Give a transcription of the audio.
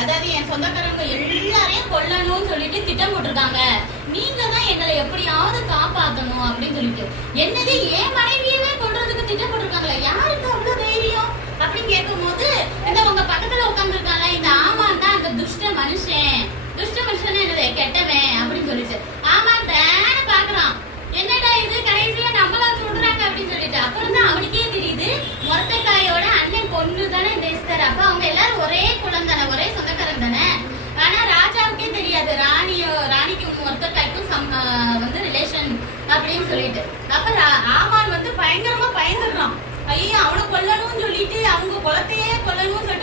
அதாவது என் சொந்தக்காரங்க எல்லாரையும் கொல்லணும்னு சொல்லிட்டு திட்டம் போட்டிருக்காங்க. நீங்க தான் எங்களை எப்படியாவது காப்பாத்தணும் அப்படின்னு சொல்லிட்டு. என்னது என் மனைவியவே கொல்றதுக்கு திட்டம் போட்டிருக்காங்களா? யாருக்கு அவ்வளவு தைரியம் அப்படின்னு கேட்கும் போது இந்த உங்க பக்கத்துல உட்காந்துருக்காங்க இந்த ஆமான் தான் அந்த துஷ்ட மனுஷன். துஷ்ட மனுஷன் என்னது கெட்டவன் அப்படின்னு சொல்லிட்டு ஆமான் தானே பாக்குறான். என்னடா இது கடைசியா நம்மளா சொல்றாங்க அப்படின்னு சொல்லிட்டு அப்புறம் தான் அவனுக்கே தெரியுது மொரத்தைக்காயோட அண்ணன் பொண்ணு தானே இந்த எஸ்தர். அப்ப அவங்க எல்லாரும் ஒரே குலம் தானே, ஒரே சொந்தக்காரங்க தானே. ஆனா ராஜாவுக்கே தெரியாது ராணிக்கும் மொரத்தைக்காய்க்கும் வந்து ரிலேஷன் அப்படின்னு சொல்லிட்டு. அப்ப ஆமான் வந்து பயங்கரமா பயந்துடுறான். ஐயோ அவனை கொல்லணும்னு சொல்லிட்டு அவங்க குலத்தையே கொல்லணும்னு சொல்லிட்டு